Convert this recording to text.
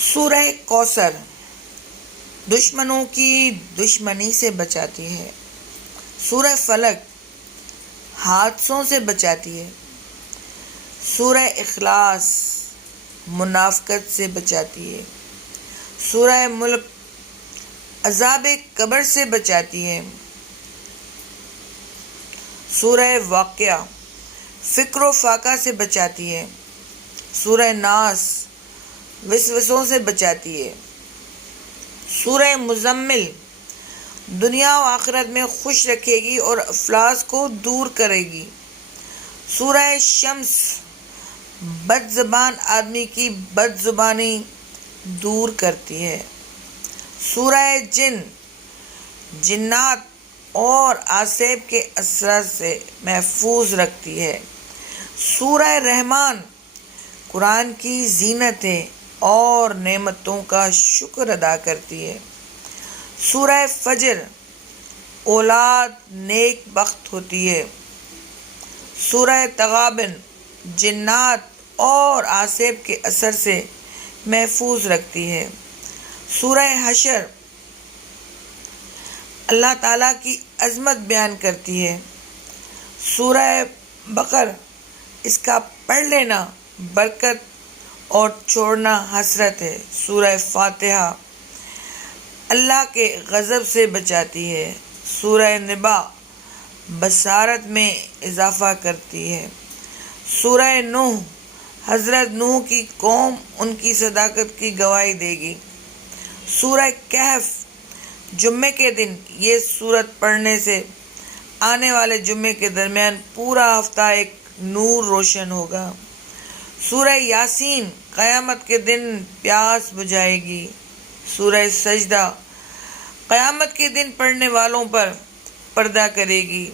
سورہ کوثر دشمنوں کی دشمنی سے بچاتی ہے۔ سورہ فلق حادثوں سے بچاتی ہے۔ سورہ اخلاص منافقت سے بچاتی ہے۔ سورہ ملک عذاب قبر سے بچاتی ہے۔ سورہ واقعہ فکر و فاقہ سے بچاتی ہے۔ سورہ ناس وسوسوں سے بچاتی ہے۔ سورہ مزمل دنیا و آخرت میں خوش رکھے گی اور افلاس کو دور کرے گی۔ سورہ شمس بد زبان آدمی کی بد زبانی دور کرتی ہے۔ سورہ جن جنات اور آسیب کے اثرات سے محفوظ رکھتی ہے۔ سورہ رحمان قرآن کی زینت ہے اور نعمتوں کا شکر ادا کرتی ہے۔ سورہ فجر اولاد نیک بخت ہوتی ہے۔ سورہ تغابن جنات اور آسیب کے اثر سے محفوظ رکھتی ہے۔ سورہ حشر اللہ تعالیٰ کی عظمت بیان کرتی ہے۔ سورہ بقر اس کا پڑھ لینا برکت اور چھوڑنا حسرت ہے۔ سورہ فاتحہ اللہ کے غضب سے بچاتی ہے۔ سورہ نبا بصارت میں اضافہ کرتی ہے۔ سورہ نوح حضرت نوح کی قوم ان کی صداقت کی گواہی دے گی۔ سورہ کہف جمعے کے دن یہ سورت پڑھنے سے آنے والے جمعے کے درمیان پورا ہفتہ ایک نور روشن ہوگا۔ سورہ یاسین قیامت کے دن پیاس بجھائے گی۔ سورہ سجدہ قیامت کے دن پڑھنے والوں پر پردہ کرے گی۔